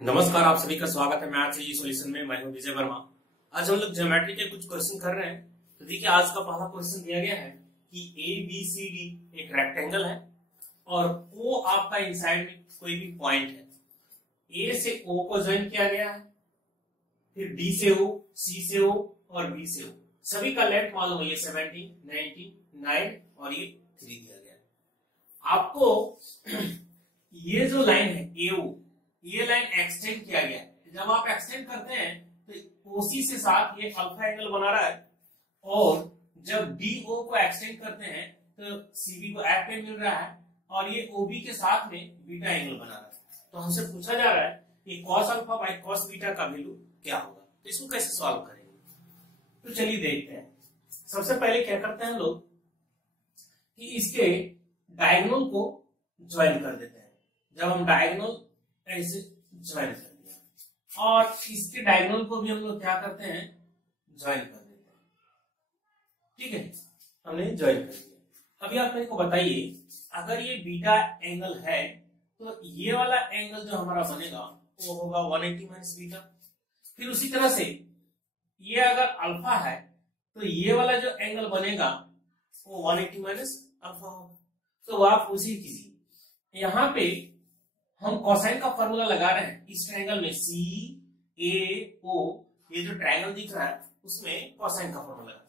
नमस्कार, आप सभी का स्वागत है मैथ्स इजी सॉल्यूशन में। मैं हूं विजय वर्मा। आज हम लोग ज्योमेट्री के कुछ क्वेश्चन कर रहे हैं। तो देखिए, आज का पहला क्वेश्चन दिया गया है कि ए बी सी डी एक रेक्टेंगल है और ओ आपका इनसाइड में कोई भी पॉइंट है। ए से ओ को ज्वाइन किया गया है, फिर डी से ओ, सी से ओ और बी से ओ। सभी का लेंथ मालूम है, ये 70, 90, 9 और ये 3 दिया गया है। आपको ये जो लाइन है एओ, ये लाइन एक्सटेंड किया गया है। जब आप एक्सटेंड करते हैं तो ओसी से साथ ये अल्फा एंगल बना रहा है, और जब डीओ को एक्सटेंड करते हैं तो सीबी को एफ पे मिल रहा है, और ये ओबी के साथ में बीटा एंगल बना रहा है। तो हमसे पूछा जा रहा है कि cos alpha by cos beta का वैल्यू क्या होगा। तो इसको कैसे सॉल्व करेंगे, तो चलिए देखते हैं। सबसे पहले क्या करते हैं हम लोग कि इसके डायगोनल को ज्वाइन कर देते हैं। जब हम डायगोनल ऐसे ज्वाइन कर दिया, और इसके डायगोनल को भी हम लोग क्या करते हैं, ज्वाइन कर देते हैं। ठीक है, हमने ज्वाइन कर दिया। अभी आप मेरे को बताइए, अगर ये बीटा एंगल है तो ये वाला एंगल जो हमारा बनेगा वो होगा 180 माइनस बीटा। फिर उसी तरह से ये अगर अल्फा है तो ये वाला जो एंगल बनेगा वो 180 माइनस अल्फा होगा। तो आप उसी कीजिए, यहाँ पे हम कोसाइन का फॉर्मूला लगा रहे हैं। इस ट्रायंगल में सी ए ओ, ये जो ट्रायंगल दिख रहा है उसमें कोसाइन का फॉर्मूला लगा।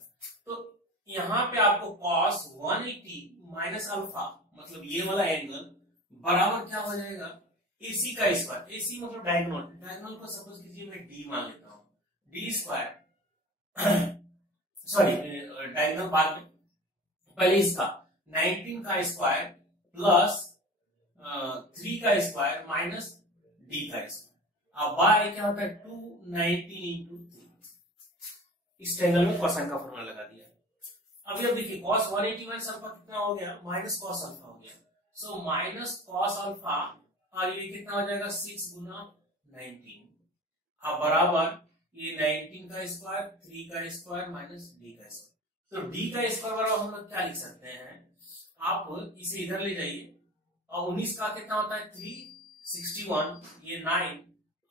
तो यहाँ पे आपको cos 180 माइनस अल्फा, मतलब ये वाला एंगल बराबर क्या हो जाएगा, एसी का स्क्वायर। एसी मतलब डायगोनल। डायगोनल को सपोज कीजिए मैं डी मान लेता हूँ, डी स्क्वायर सॉरी डायगोनल बाद में, पहले इसका 19 का स्क्वायर प्लस 3 का स्क्वायर माइनस डी का स्क्वायर। अब बाय क्या होता है 290 इंटू 3। इस ट्रायंगल में कोसाइन का फॉर्मूला लगा दिया। अभी अब देखिए cos 180 माइनस अल्फा कितना हो गया, माइनस कॉस अल्फा हो गया। सो माइनस कॉस अल्फा, और ये कितना हो जाएगा 6 गुना 19। अब बराबर ये 19 का स्क्वायर, 3 का स्क्वायर माइनस डी का स्क्वायर। तो डी का स्क्वायर बराबर हम लोग क्या लिख सकते हैं, आप इसे इधर ले जाइए, और 19 का कितना होता है 361, ये 9,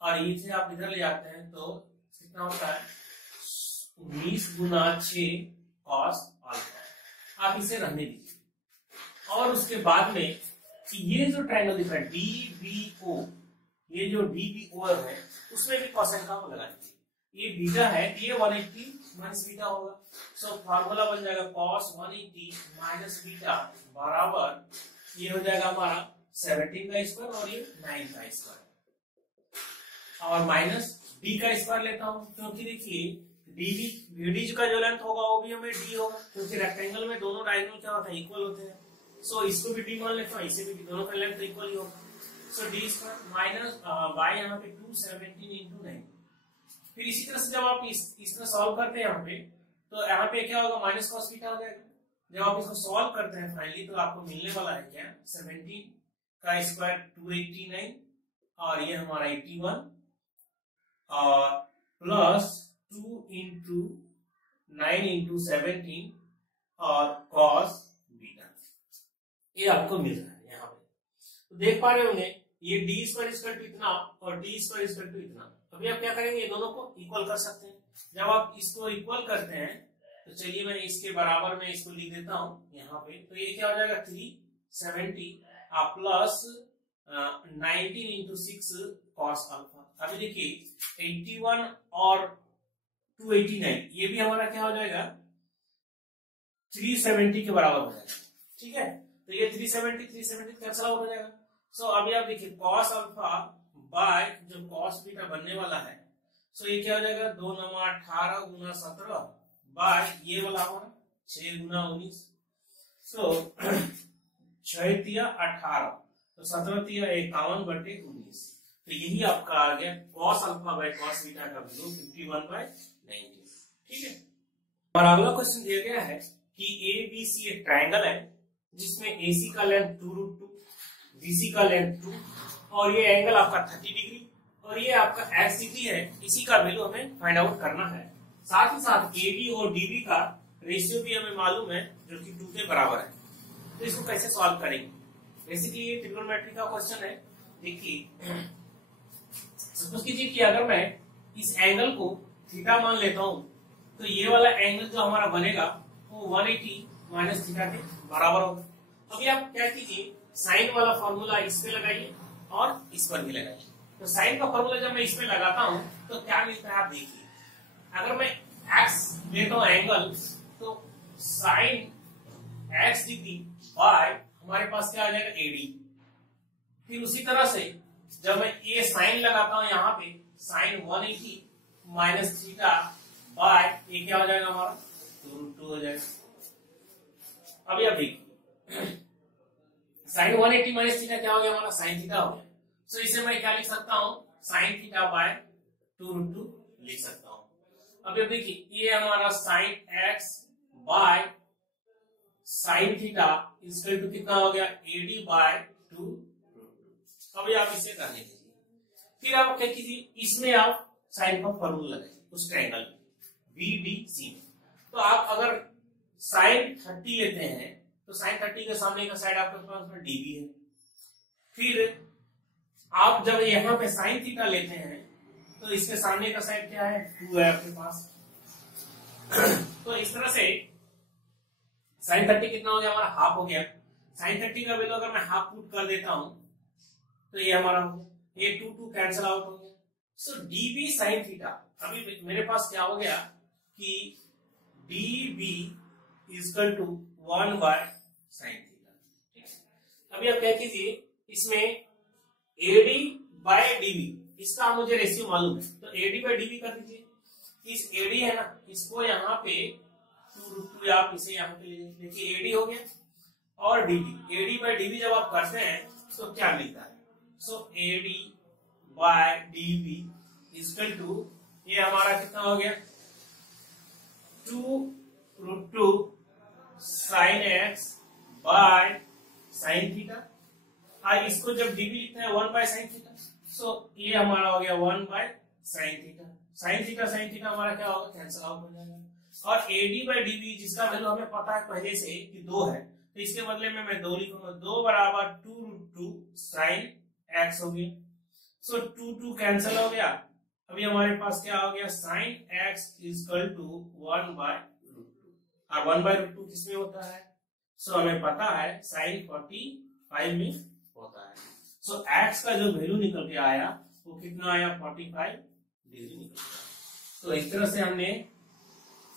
और ये से आप इधर ले जाते हैं तो कितना होता है 19 गुना 6 कॉस अल्फा। आप इसे रहने दीजिए, और उसके बाद में ये जो ट्रायंगल दिख रहा है डीबीओ, ये जो डीबीओ है उसमें भी कोसाइन का लगा दीजिए। ये बीटा है, ये 180 माइनस बीटा होगा। सो फॉर्मूला बन जाएगा cos 180 माइनस बीटा बराबर ये हो जाएगा हमारा 17 का स्क्वायर और ये 9 का स्क्वायर, और माइनस डी का स्क्वायर लेता हूं, क्योंकि देखिए बीडी का जो लेंथ होगा वो भी हमें डी होगा, क्योंकि रेक्टेंगल में दोनों डायगोनल क्या होता है, इक्वल होते हैं। सो इसको भी डी मान लेता हूं, इसे भी दोनों का लेंथ इक्वल ही होगा। सो डी स्क्वायर माइनस बाय यहाँ पे 217 इंटू 9। फिर इसी तरह से जब आप इस तरह सॉल्व करते हैं यहाँ पे, तो यहाँ पे क्या होगा माइनस कॉस बीटा हो जाएगा। जब आप इसको सॉल्व करते हैं फाइनली, तो आपको मिलने वाला है क्या 17 का स्क्वायर 289, और ये हमारा 81, और प्लस 2 इंटू 9 इंटू 17 और कॉस बीटा, ये आपको मिल रहा है यहाँ पे। तो देख पा रहे होंगे ये डी स्क्वायर इक्वल टू इतना और डी स्क्वायर इक्वल टू इतना। अभी आप क्या करेंगे, ये दोनों को इक्वल कर सकते हैं। जब आप इसको इक्वल करते हैं तो चलिए मैं इसके बराबर में इसको लिख देता हूं यहाँ पे। तो ये क्या हो जाएगा 370 प्लस 19 इंटू 6 कॉस अल्फा। अभी देखिए 81 और 289, ये भी हमारा क्या हो जाएगा 370 के बराबर हो जाएगा। ठीक है, तो ये 370 कैंसिल आउट हो जाएगा। सो अभी आप देखिए कॉस अल्फा बाय जो कॉस बीटा बनने वाला है, सो ये क्या हो जाएगा 2 9 18 गुना 17 बाय ये वाला हमारा 6 गुना 19। सो 6 तिया 18, तो 17 तिया 51 बटे 19। तो यही आपका आ गया cos alpha by cos beta का वैल्यू 51/90। ठीक है, और अगला क्वेश्चन दिया गया है कि ए बी सी एक ट्रायंगल है जिसमें AC का लेंथ 2√2, BC का लेंथ 2, और ये एंगल आपका 30 डिग्री, और ये आपका XCT है। इसी का वैल्यू हमें फाइंड आउट करना है। साथ ही साथ AB और DB का रेशियो भी हमें मालूम है, जो कि 2 के बराबर है। तो इसको कैसे सॉल्व करेंगे, बेसिकली ये ट्रिग्नोमेट्री का क्वेश्चन है। देखिए सपोज कीजिए कि अगर मैं इस एंगल को थीटा मान लेता हूं तो ये वाला एंगल जो हमारा बनेगा वो 180 माइनस थीटा के बराबर होगा। अभी आप क्या कीजिए, साइन वाला फॉर्मूला इस पे लगाइए और इस पर भी लगाइए। तो साइन का फॉर्मूला जब मैं इस पे लगाता हूं तो क्या मिलता है आप देखिए, अगर मैं एक्स लेता हूं एंगल तो साइन एक्स डिग्री बाय हमारे पास क्या आ जाएगा एडी। फिर उसी तरह से जब मैं ये साइन लगाता हूं यहाँ पे साइन 180 माइनस थीटा बाय ये क्या हो जाएगा हमारा 2√2 हो जाएगा। अभी आप देखिए साइन 180 माइनस थीटा क्या हो गया हमारा साइन थीटा हो गया। सो इसे मैं क्या लिख सकता हूं साइन थीटा बाय 2√2 लिख सकता हूं। अभी आप देखिए ये हमारा sine x by sine theta equal to कितना हो गया एडी बाय 2√2। अभी आप इसे करने कीजिए, फिर आप क्या कीजिए इसमें आप साइन का फॉर्मूला लगाइए उस ट्रायंगल बीडीसी में। तो आप अगर साइन 30 लेते हैं तो साइन 30 के सामने का साइड आपके पास में डीबी है। फिर आप जब यहाँ पे साइन थीटा लेते हैं तो इसके सामने का साइड क्या है 2 है आपके पास। तो इस तरह से साइन 30 कितना हो गया हमारा हाफ हो गया। साइन 30 का वैल्यू अगर मैं हाफ पुट कर देता हूं तो ये हमारा हो गया, ये 2 कैंसिल आउट हो गया। सो डीबी साइन थीटा, अभी मेरे पास क्या हो गया कि DB equal to 1 by sine theta. अभी आप क्या कीजिए इसमें एडी बाय डीबी इसका मुझे रेशियो मालूम है तो एडी बाय डीबी कर दीजिए। इस एडी है ना इसको यहाँ पे 2√2 आप इसे यहाँ पे ले देखिए एडी हो गया और डीबी। एडी बाय डीबी जब आप करते हैं तो क्या मिलता है, so AD by DB equal to ये हमारा कितना हो गया 2√2 sine x by sine theta. और इसको जब डीबी लिखते हैं 1 बाय साइन थीटा, सो ये हमारा हो गया 1 by sine theta. Sine theta हमारा क्या होगा कैंसिल आउट हो जाएगा। और एडी बाय डीबी जिसका वैल्यू हमें पता है पहले से कि 2 है तो इसके बदले में मैं 2 लिखूंगा, 2 बराबर 2√2 साइन एक्स हो गया। सो 2 कैंसिल हो गया। अभी हमारे पास क्या हो गया sine x equal to 1 by √2 और 1 बाय √2 किसमें होता है, सो हमें पता है साइन 45 में होता है। सो एक्स का जो वैल्यू निकल के आया वो कितना आया 45 डिग्री निकल गया। तो इस तरह से हमने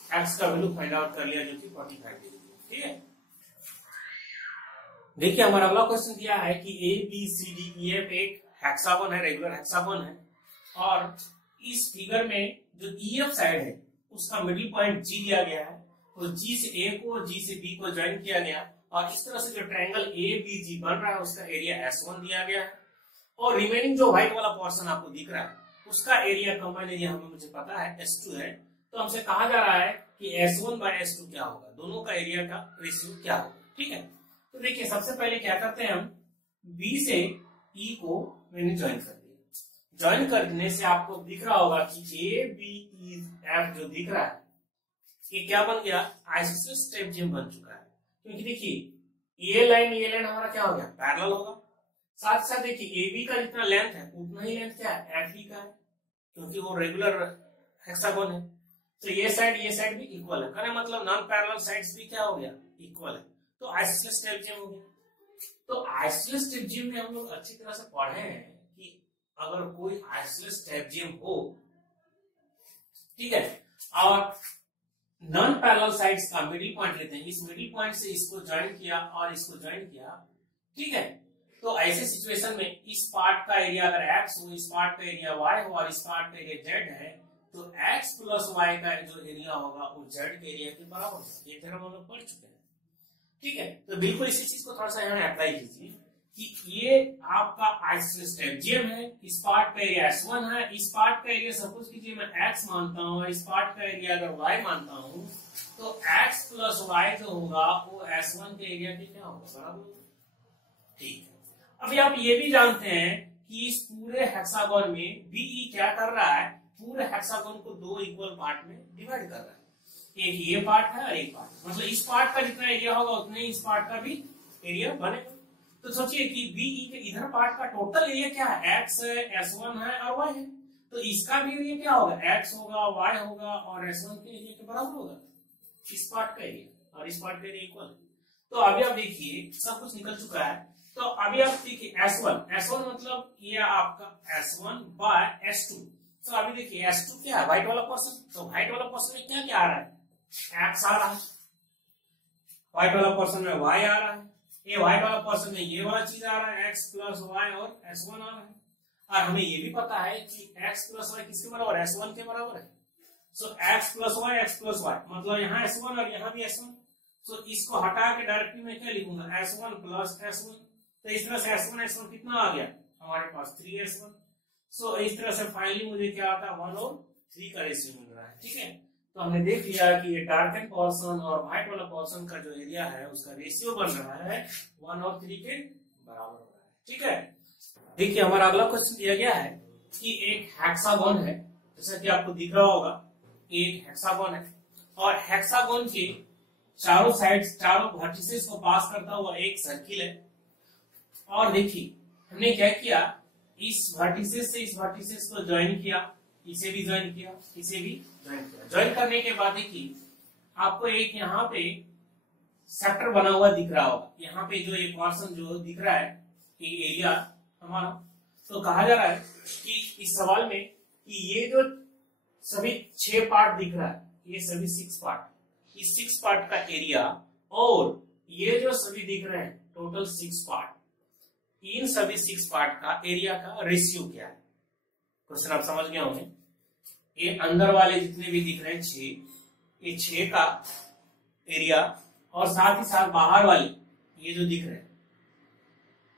एक्स का वैल्यू फाइंड आउट कर लिया जो कि 45 डिग्री। ठीक है, देखिए हमारा अगला क्वेश्चन दिया है कि ए बी सी डी ये एक हेक्सागोन है, रेगुलर हेक्सागोन है और इस फिगर में जो ईएफ साइड है उसका मिडिल पॉइंट जी दिया गया है। तो जी से ए को जी से बी को ज्वाइन किया गया और इस तरह से जो ट्रायंगल ए बी जी बन रहा है उसका एरिया S1 दिया गया है और रिमेनिंग जो व्हाइट वाला पोर्शन आपको दिख रहा है उसका एरिया कंबाइंड एरिया हमें मुझे पता है S2 है। तो हमसे कहा जा रहा है कि S1 बाय S2 क्या होगा, दोनों का एरिया का रेशियो क्या होगा। ठीक है, तो देखिए सबसे पहले क्या करते हैं हम B से E को मैंने ज्वाइन कर दिया। ज्वाइन करने से आपको दिख रहा होगा कि ए बी ई एफ जो दिख रहा है ये क्या बन गया आइसोसेलेस ट्रेपेजियम बन चुका है। क्योंकि देखिए ये लाइन हमारा क्या हो गया पैरेलल होगा। साथ साथ देखिए ए बी का जितना लेंथ है उतना ही लेंथ क्या है एफ ई का है क्योंकि वो रेगुलर हेक्सागोन है। तो ये साइड भी इक्वल है, कहने मतलब नॉन पैरेलल साइड्स भी क्या हो गया इक्वल है। तो आइसोसेलेस ट्रेपेजियम हो गया। तो आइसोसेलेस ट्रेपेजियम में हम लोग अच्छी तरह से पढ़े हैं कि अगर कोई आइसोसेलेस ट्रेपेजियम हो, ठीक है, और नॉन पैरेलल साइड्स का मिडिल पॉइंट लेते हैं, इस मिडिल पॉइंट से इसको ज्वाइन किया और इसको ज्वाइन किया, ठीक है, तो ऐसे सिचुएशन में इस पार्ट का एरिया अगर x हो, इस पार्ट का एरिया y हो और इस पार्ट का एरिया z है तो x प्लस y का जो एरिया होगा वो z के एरिया के बराबर होगा। ये थ्योरम हम लोग पढ़ चुके हैं। ठीक है, तो बिल्कुल इसी चीज को थोड़ा सा यहाँ अप्लाई कीजिए कि ये आपका आइसोसेलेस ट्रेपेजियम है, इस पार्ट का एरिया S1 है, इस पार्ट का एरिया सपोज कीजिए मैं x मानता हूँ, इस पार्ट का एरिया अगर y मानता हूँ तो x प्लस y जो होगा वो S1 के एरिया के क्या होगा बराबर। ठीक है, अभी आप ये भी जानते हैं कि इस पूरे हेक्सागोन में बीई क्या कर रहा है, पूरे हेक्सागोन को 2 इक्वल पार्ट में डिवाइड कर रहा है। एक ये पार्ट है और एक पार्ट, मतलब इस पार्ट का जितना एरिया होगा उतने ही इस पार्ट का भी एरिया बनेगा। तो सोचिए कि बीई के इधर पार्ट का टोटल एरिया क्या है, एक्स है, S1 है और y है। तो इसका भी एरिया क्या होगा, x होगा, y होगा और S1 के एरिया के बराबर होगा, इस पार्ट का एरिया और इस पार्ट का एरिया इक्वल। तो अभी आप देखिए सब कुछ निकल चुका है। तो अभी आप देखिए S1 मतलब ये आपका S1 बाय S2। तो अभी देखिए S2 क्या है, व्हाइट वाला पोर्शन, तो व्हाइट वाला पोर्शन में क्या क्या आ रहा है, x आ रहा है, व्हाइट वाला पोर्शन में y आ रहा है, ये व्हाइट वाला पोर्शन में ये वाला चीज आ रहा है x प्लस y और S1 आ रहा है। और हमें ये भी पता है कि x प्लस y किसके बराबर है, S1 के बराबर है। सो x प्लस y मतलब यहाँ S1 और यहाँ भी S1। सो इसको हटा के डायरेक्टली मैं क्या लिखूंगा, S1 प्लस S1। तो इस तरह से S1 कितना आ गया हमारे पास 3S1। सो इस तरह से फाइनली मुझे क्या आता है 1 और 3 का रेशियो मिल रहा है। ठीक है, तो हमने देख लिया कि ये डार्कन पोर्शन और व्हाइट वाला पोर्शन का जो एरिया है उसका रेशियो बन रहा है 1 और 3 के बराबर हो रहा है। ठीक है, देखिए हमारा अगला क्वेश्चन दिया गया है कि एक हेक्सागोन है, जैसा कि आपको दिख रहा होगा एक हेक्सागोन है और हेक्सागोन के चारों साइड्स चारों वर्टिसेस को पास करता हुआ एक सर्किल है। और देखिए हमने क्या किया, इस वर्टिसेस से इस वर्टिसेस को ज्वाइन किया, इसे भी ज्वाइन किया, इसे भी ज्वाइन किया। ज्वाइन करने के बाद देखिए आपको एक यहाँ पे सेक्टर बना हुआ दिख रहा होगा, यहाँ पे जो एक पोर्शन जो दिख रहा है ये एरिया हमारा। तो कहा जा रहा है कि इस सवाल में कि ये जो सभी 6 पार्ट दिख रहा है, ये सभी 6 पार्ट, इस 6 पार्ट का एरिया और ये जो सभी दिख रहे हैं टोटल 6 पार्ट, इन सभी 6 पार्ट का एरिया का रेशियो क्या है। क्वेश्चन आप समझ गए होंगे। ये अंदर वाले जितने भी दिख रहे हैं 6, ये 6 का एरिया और साथ ही साथ बाहर वाले ये जो दिख रहे हैं,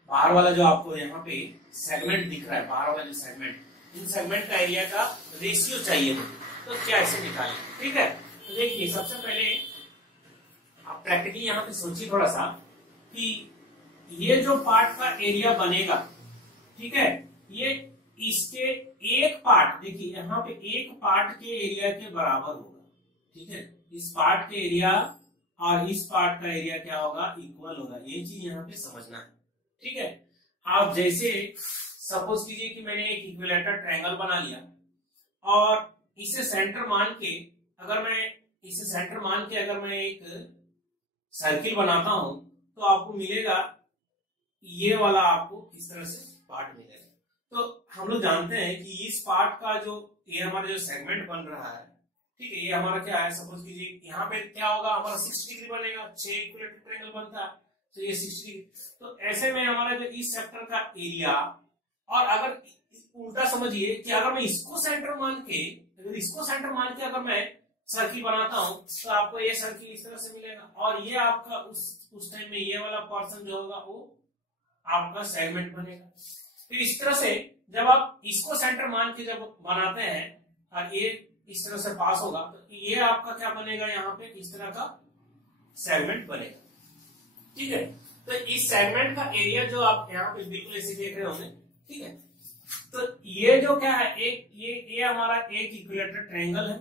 बाहर वाला जो आपको यहाँ पे सेगमेंट दिख रहा है, बाहर वाला जो सेगमेंट, इन सेगमेंट का एरिया का रेशियो चाहिए तो क्या ऐसे निकालें। ठीक है, तो देखिए सबसे पहले आप प्रैक्टिकली यहाँ पे सोचिए थोड़ा सा कि ये जो पार्ट का एरिया बनेगा, ठीक है, ये इसके एक पार्ट, देखिए यहाँ पे एक पार्ट के एरिया के बराबर होगा। ठीक है, इस पार्ट के एरिया और इस पार्ट का एरिया क्या होगा, इक्वल होगा। ये चीज यहाँ पे समझना है। ठीक है, आप जैसे सपोज कीजिए कि मैंने एक इक्विलेटरल ट्रायंगल बना लिया और इसे सेंटर मान के अगर मैं एक सर्किल बनाता हूं तो आपको मिलेगा ये वाला, आपको इस तरह से पार्ट मिलेगा। तो हम लोग जानते हैं कि इस पार्ट का जो ये हमारा जो सेगमेंट बन रहा है, ठीक है, ये हमारा क्या है, सपोज कीजिए यहाँ पे क्या होगा, हमारा 60 डिग्री बनेगा, 6 इक्विलेटरल ट्रायंगल बनता है तो ये 60 डिग्री। तो ऐसे में हमारा जो इस सेक्टर का एरिया, और अगर उल्टा समझिए कि अगर मैं इसको सेंटर मान के अगर मैं सर्किल बनाता हूं तो आपको ये सर्किल इस तरह से मिलेगा और ये आपका उस टाइम में ये वाला पोर्शन जो होगा वो आपका सेगमेंट बनेगा। तो इस तरह से जब आप इसको सेंटर मान के जब बनाते हैं और ये इस तरह से पास होगा तो ये आपका क्या बनेगा, यहाँ पे इस तरह का सेगमेंट बनेगा। ठीक है, तो इस सेगमेंट का एरिया जो आप यहाँ पे बिल्कुल ऐसे देख रहे होंगे, ठीक है, तो ये जो क्या है, ये हमारा एक इक्विलेटरल ट्रायंगल है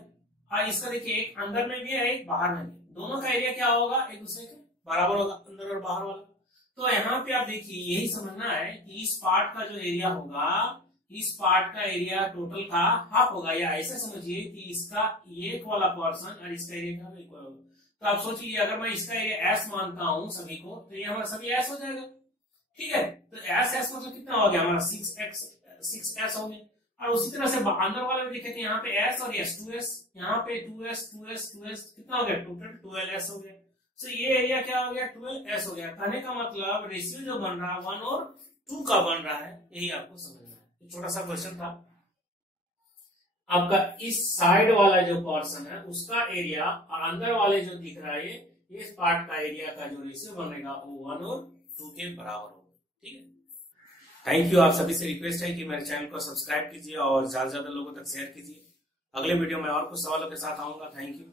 और इसका देखिए एक अंदर में भी है एक बाहर में भी, दोनों का एरिया क्या होगा, एक दूसरे के बराबर होगा, अंदर और बाहर वाला। तो यहाँ पे आप देखिए यही समझना है कि इस पार्ट का जो एरिया होगा, इस पार्ट का एरिया टोटल का हाफ होगा, या ऐसे समझिए कि इसका एक वाला पोर्शन और इसका एरिया का इक्वल होगा। तो आप सोचिए अगर मैं इसका एरिया S मानता हूं सभी को, तो ये हमारा सभी S हो जाएगा। ठीक है, तो S मतलब कितना हो गया हमारा 6S हो गया। और उसी तरह से अंदर वाले में देखे थे यहाँ पे S और S 2S, यहाँ पे 2S कितना हो गया, टोटल 12S हो गया। तो ये एरिया क्या हो गया, 12S हो गया। कहने का मतलब रेशियो जो बन रहा है 1 और 2 का बन रहा है, यही आपको समझना है। छोटा सा क्वेश्चन था आपका, इस साइड वाला जो पोर्शन है उसका एरिया और अंदर वाले जो दिख रहा है ये इस पार्ट का एरिया का जो रेशियो बनेगा वो 1 और 2 के बराबर होगा। ठीक है, थैंक यू। आप सभी से रिक्वेस्ट है कि मेरे चैनल को सब्सक्राइब कीजिए और ज्यादा से ज्यादा लोगों तक शेयर कीजिए। अगले वीडियो में और कुछ सवालों के साथ आऊंगा। Thank you.